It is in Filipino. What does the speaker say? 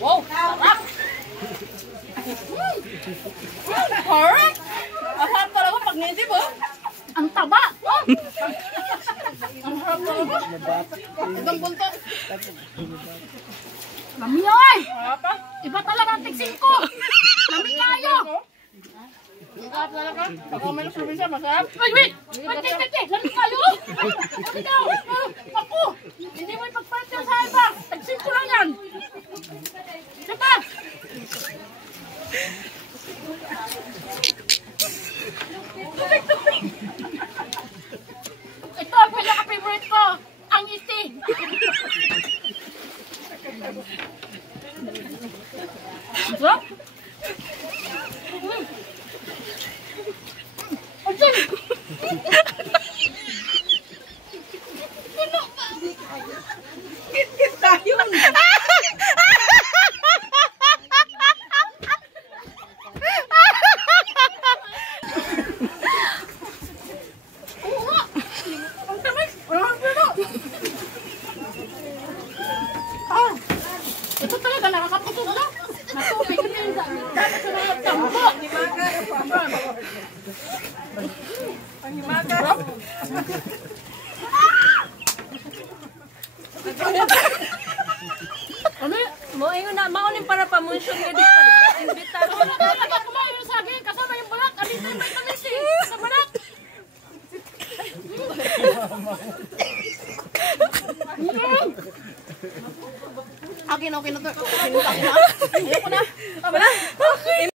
Wow, sarap! Correct! Masarap talaga pag native, oh. Ang taba! Oh. Ang harap talaga. Ibang buntot. Lami ay! Iba talaga ang tiksin ko! Lami kayo! Masarap talaga. Pag may nagsubinsya, masarap. Wait! Lami kayo! Ikaw! Ako! Hindi mo ipagpalit yan sa iba! Tiksin ko lang yan! Sapa! Ito ang pinaka-favorite ko! Ang isi! Sarap! Ayan! Kit-kit tayo! Ito talaga nakakaputog na. Natubig na yun. Dapat sa mga tambo. Pangimaga. Ano yun? Moingon na, maunin para pamunsyon nga dito. Imbitar ko na. Talaga kumain yung saging. Kasama yung balat. Alin na yung vitamin C. Sa balat. Okay na to. Ayoko na.